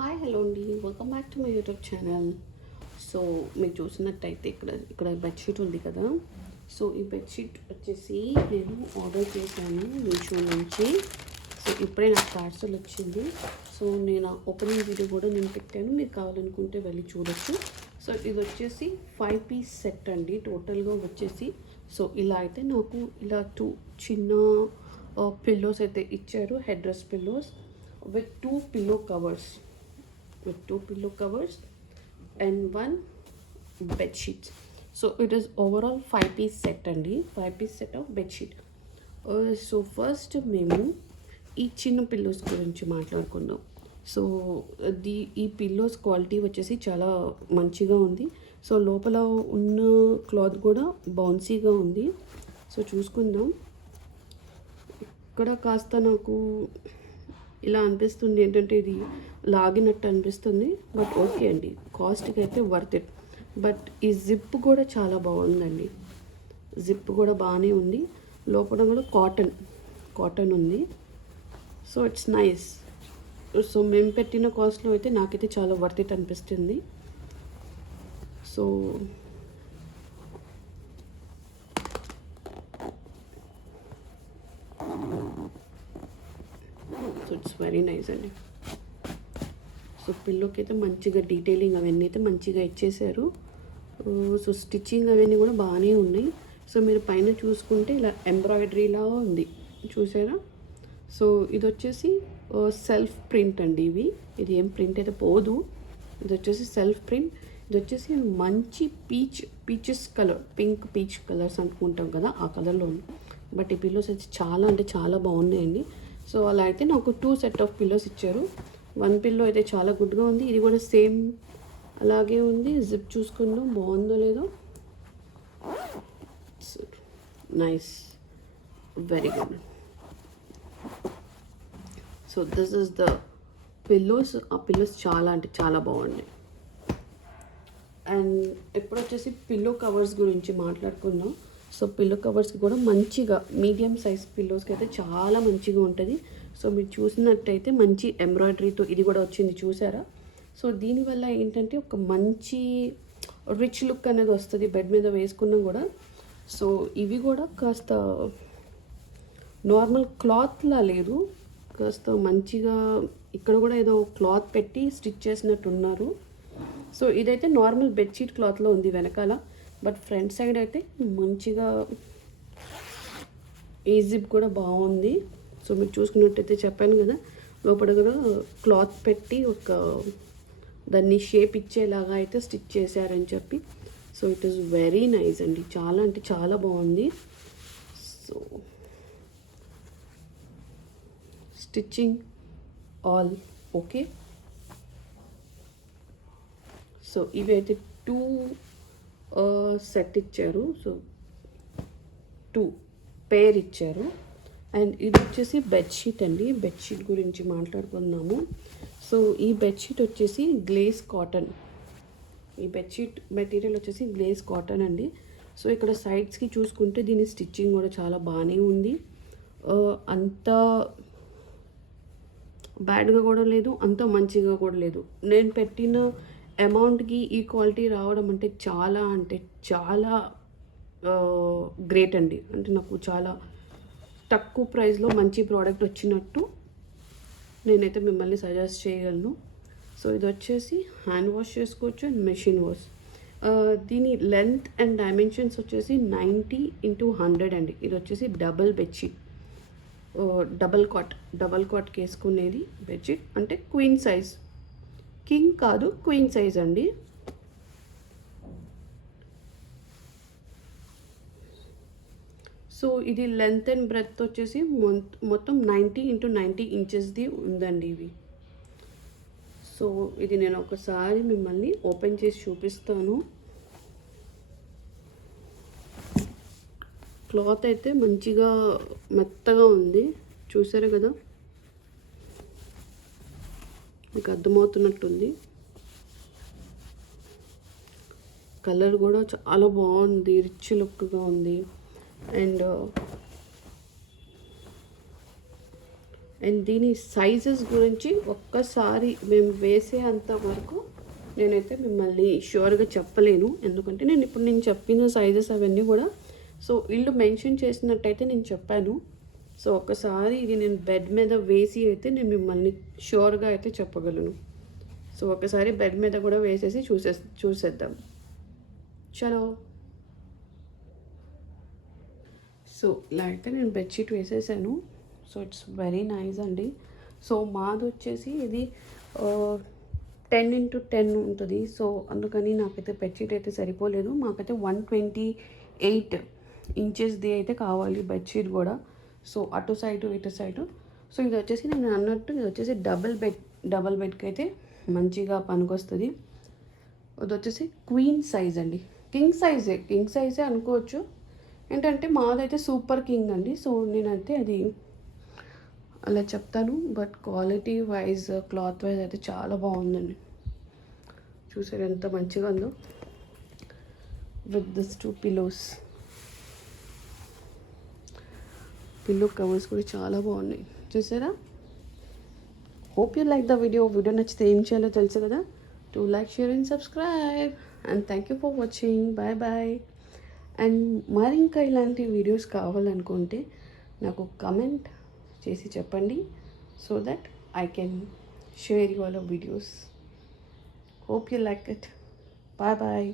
Hi hello అండి, welcome back to my YouTube channel. So మీరు చూసినట్టయితే ఇక్కడ బెడ్షీట్ ఉంది కదా. సో ఈ బెడ్షీట్ వచ్చేసి నేను ఆర్డర్ చేశాను మీషో నుంచి. సో ఇప్పుడే నాకు పార్సల్ వచ్చింది. సో నేను ఓపెనింగ్ వీడియో కూడా నేను పెట్టాను, మీరు కావాలనుకుంటే వెళ్ళి చూడొచ్చు. సో ఇది వచ్చేసి 5 పీస్ సెట్ అండి టోటల్గా వచ్చేసి. సో ఇలా అయితే నాకు ఇలా 2 చిన్న పిల్లోస్ అయితే ఇచ్చారు, head rest pillows with 2 pillow covers and 1 bed sheet. So it is overall 5 piece set andi, 5 piece set of bed sheet. So first మేము ఈ చిన్న పిల్లోస్ గురించి మాట్లాడుకుందాం. సో ఈ పిల్లోస్ క్వాలిటీ వచ్చేసి చాలా మంచిగా ఉంది. సో లోపల ఉన్న క్లాత్ కూడా బౌన్సీగా ఉంది. సో చూసుకుందాం. ఇక్కడ కాస్త నాకు ఇలా అనిపిస్తుంది, ఏంటంటే ఇది లాగినట్టు అనిపిస్తుంది. బట్ ఓకే అండి, కాస్ట్కి అయితే వర్త్ ఇట్. బట్ ఈ జిప్ కూడా చాలా బాగుందండి, జిప్ కూడా బాగానే ఉంది. లోపల కూడా కాటన్ ఉంది. So it's nice. సో మేము పెట్టిన కాస్ట్లో అయితే నాకైతే చాలా వర్త్ ఇట్ అనిపిస్తుంది. సో ఇట్స్ వెరీ నైస్ అండి. సో పిల్లోకి అయితే మంచిగా డీటెయిలింగ్ అవన్నీ అయితే మంచిగా ఇచ్చేసారు. సో స్టిచ్చింగ్ అవన్నీ కూడా బాగానే ఉన్నాయి. సో మీరు పైన చూసుకుంటే ఇలా ఎంబ్రాయిడరీలా ఉంది, చూసారా. సో ఇది వచ్చేసి సెల్ఫ్ ప్రింట్ అండి. ఇది ఏం ప్రింట్ అయితే పోదు, ఇది వచ్చేసి సెల్ఫ్ ప్రింట్. ఇది వచ్చేసి మంచి peaches colour, pink peach colours అనుకుంటాం కదా, ఆ కలర్లో ఉంది. బట్ ఈ పిల్లోస్ అయితే చాలా అంటే చాలా బాగున్నాయండి. సో అలా అయితే నాకు 2 సెట్ ఆఫ్ పిల్లోస్ ఇచ్చారు. 1 పిల్లో అయితే చాలా గుడ్గా ఉంది, ఇది కూడా సేమ్ అలాగే ఉంది. జిప్ చూసుకుందాం బాగుందో లేదో. Nice, very good. So this is the pillows. ఆ పిల్లోస్ చాలా అంటే చాలా బాగున్నాయి. అండ్ ఇప్పుడు వచ్చేసి పిల్లో కవర్స్ గురించి మాట్లాడుకుందాం. సో పిల్లో కవర్స్కి కూడా మంచిగా మీడియం సైజ్ పిల్లోస్కి అయితే చాలా మంచిగా ఉంటుంది. సో మీరు చూసినట్టయితే మంచి ఎంబ్రాయిడరీతో ఇది కూడా వచ్చింది, చూసారా. సో దీనివల్ల ఏంటంటే ఒక మంచి రిచ్ లుక్ అనేది వస్తుంది బెడ్ మీద వేసుకున్నా కూడా. సో ఇవి కూడా కాస్త నార్మల్ క్లాత్లా లేదు, కాస్త మంచిగా ఇక్కడ కూడా ఏదో క్లాత్ పెట్టి స్టిచ్ చేసినట్టున్నారు. సో ఇదైతే నార్మల్ బెడ్షీట్ క్లాత్లో ఉంది వెనకాల. బట్ ఫ్రంట్ సైడ్ అయితే మంచిగా ఈ జిప్ కూడా బాగుంది. సో మీరు చూసుకున్నట్టయితే చెప్పాను కదా, లోపల కూడా క్లాత్ పెట్టి ఒక దాన్ని షేప్ ఇచ్చేలాగా అయితే స్టిచ్ చేశారని చెప్పి. So it is very nice అండి, చాలా అంటే చాలా బాగుంది. So stitching all okay. So ఇవి అయితే 2 సెట్ ఇచ్చారు. సో 2 పేర్ ఇచ్చారు. అండ్ ఇది వచ్చేసి బెడ్షీట్ అండి. బెడ్షీట్ గురించి మాట్లాడుకుందాము. సో ఈ బెడ్షీట్ వచ్చేసి గ్లేస్ కాటన్. ఈ బెడ్షీట్ మెటీరియల్ వచ్చేసి గ్లేస్ కాటన్ అండి. సో ఇక్కడ సైడ్స్కి చూసుకుంటే దీని స్టిచ్చింగ్ కూడా చాలా బాగానే ఉంది. అంత బ్యాడ్గా కూడా లేదు, అంత మంచిగా కూడా లేదు. నేను పెట్టిన అమౌంట్కి ఈ క్వాలిటీ రావడం అంటే చాలా గ్రేట్ అండి. అంటే నాకు చాలా తక్కువ ప్రైస్లో మంచి ప్రోడక్ట్ వచ్చినట్టు నేనైతే మిమ్మల్ని సజెస్ట్ చేయగలను. సో ఇది వచ్చేసి హ్యాండ్ వాష్ చేసుకోవచ్చు అండ్ మెషిన్ వాష్. దీని లెంత్ అండ్ డైమెన్షన్స్ వచ్చేసి 90x100 అండి. ఇది వచ్చేసి డబల్ బెడ్షీట్, డబల్ కాట్కి వేసుకునేది బెడ్షీట్. అంటే క్వీన్ సైజ్, కింగ్ కాదు, క్వీన్ సైజ్ అండి. సో ఇది లెంత్ అండ్ బ్రెడ్త్ వచ్చేసి మొత్తం 90x90 ఇంచెస్ది ఉందండి ఇవి. సో ఇది నేను ఒకసారి మిమ్మల్ని ఓపెన్ చేసి చూపిస్తాను. క్లాత్ అయితే మంచిగా మెత్తగా ఉంది, చూసారు కదా, మీకు అర్థమవుతున్నట్టుంది. కలర్ కూడా చాలా బాగుంది, రిచ్ లుక్గా ఉంది. అండ్ అండ్ దీని సైజెస్ గురించి ఒక్కసారి మేము వేసే అంత వరకు నేనైతే మిమ్మల్ని షూర్గా చెప్పలేను, ఎందుకంటే నేను చెప్పిన సైజెస్ అవన్నీ కూడా సో వీళ్ళు మెన్షన్ చేసినట్టయితే నేను చెప్పాను. సో ఒకసారి ఇది నేను బెడ్ మీద వేసి అయితే నేను మిమ్మల్ని షూర్గా అయితే చెప్పగలను. సో ఒకసారి బెడ్ మీద కూడా వేసేసి చూసేద్దాం. చలో. సో ఇలా అయితే నేను బెడ్షీట్ వేసేసాను. సో ఇట్స్ వెరీ నైస్ అండి. సో మాది వచ్చేసి ఇది 10x10 ఉంటుంది. సో అందుకని నాకైతే బెడ్షీట్ అయితే సరిపోలేదు. మాకైతే 128 ఇంచెస్ది అయితే కావాలి బెడ్షీట్ కూడా. సో అటు సైడు ఇటు సైడు. సో ఇది వచ్చేసి నేను అన్నట్టు ఇది వచ్చేసి డబల్ బెడ్కి అయితే మంచిగా పనికొస్తుంది. ఇది వచ్చేసి క్వీన్ సైజ్ అండి. కింగ్ సైజే అనుకోవచ్చు. ఏంటంటే మాదైతే సూపర్ కింగ్ అండి. సో నేనైతే అది అలా చెప్తాను. But quality wise cloth wise అయితే చాలా బాగుందండి. చూసారు ఎంత మంచిగా ఉందో with this 2 pillows. Pillow covers కూడా చాలా బాగున్నాయి చూసారా. Hope you like the video నచ్చితే ఏం చేయాలో తెలుసు కదా. To like, share and subscribe. And thank you for watching. Bye. అండ్ మరి ఇంకా ఇలాంటి వీడియోస్ కావాలనుకుంటే నాకు కమెంట్ చేసి చెప్పండి, so that I can share you all videos. Hope you like it. Bye.